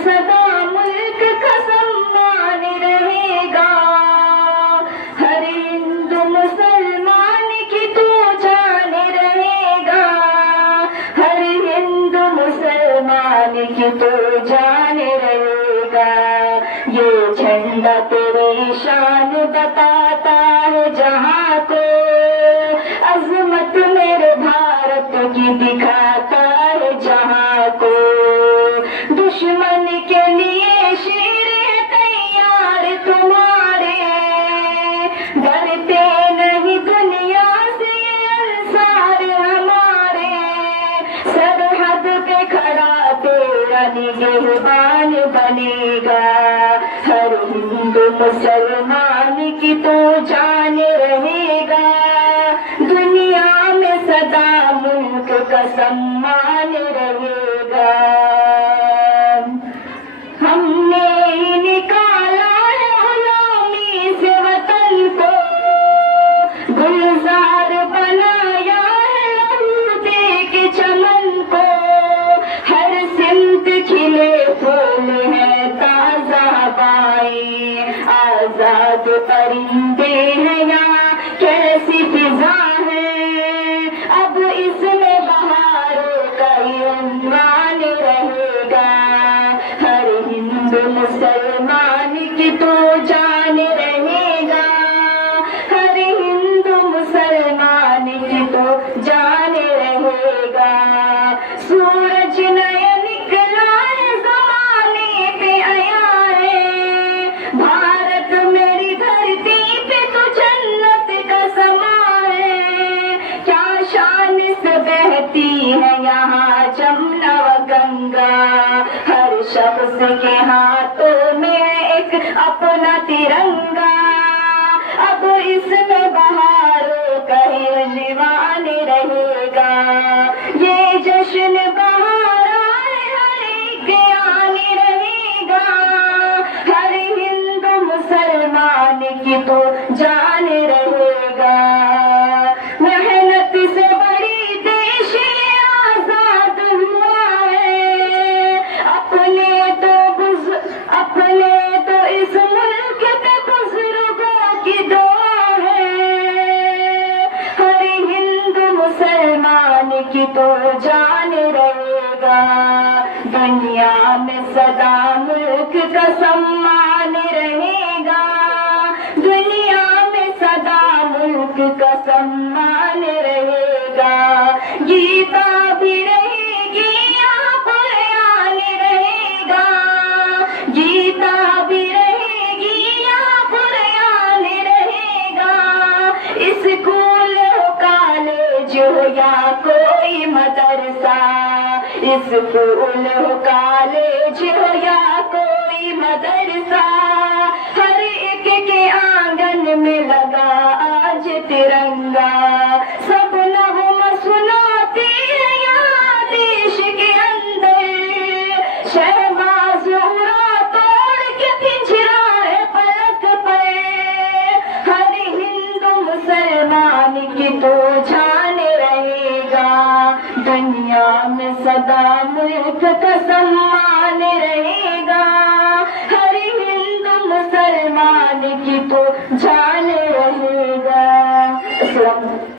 सदा मुल्क का सम्मान रहेगा। हर हिंदू मुसलमान की तू जान रहेगा। हर हिंदू मुसलमान की तू जान रहेगा। ये झंडा तेरी शान बताता है जहाँ को, अजमत मेरे भारत की दिखाता है जहाँ को। दुश्मन के लिए शेर तैयार तुम्हारे, डरते नहीं दुनिया से अंसार हमारे। सरहद पे खड़ा तेरा निगहबान बनेगा। हर हिंदू मुसलमान की तो जान रहेगा। दुनिया में सदा मुल्क का सम्मान रहेगा। हमने ही निकाला है गुलामी से वतन को, गुलजार बनाया है लहू दे के चमन को। हर सिमत खिले फूल है ताजा हवाएं, आजाद परिंदे हैं यहाँ कैसी फिजा है। अब इसमें बहारों का ही उन्वान रहेगा। हर हिंदू मुसलमान की तो जान रहेगा। हर हिंदू मुसलमान की तो जान रहेगा। सूरज नया निकला है ज़माने पे आया है। भारत मेरी धरती पे तो जन्नत का समा है। क्या शान से बहती है यहाँ जमुना व गंगा। हर शख्स के हाथों में है एक अपना तिरंगा। अब इसमें बहारों का ही निवान रहेगा। ये जश्न बहारा हर एक आने रहेगा। हर हिंदू मुसलमान की तो जान रहेगा। मेहनत से बड़ी देश आजाद हुआ है। अपने तो इस मुल्क पे बुजुर्गों की दुआ है। हर हिंदू मुसलमान की तो जान रहेगा। दुनिया में सदा मुल्क का सम्मान रहेगा। दुनिया में सदा मुल्क का सम्मान रहेगा। गीता भी रहेगी यहाँ कुरान रहेगा। गीता भी रहेगी यहाँ कुरान रहेगा। स्कूल हो कॉलेज हो या कोई मदरसा, स्कूल हो कॉलेज हो या कोई मदरसा, हर एक के आंगन में लगा आज तिरंगा। सब नगमा सुनाते हैं यहाँ देश के अंदर। शहबाज उड़ा तोड़ के पिंजरा है पलक पर। हर हिंदू मुसलमान की तो जान रहेगा। दुनिया में सदा मुल्क का सम्मान रहेगा। हर हिंदू मुसलमान की तो जान रहेगा।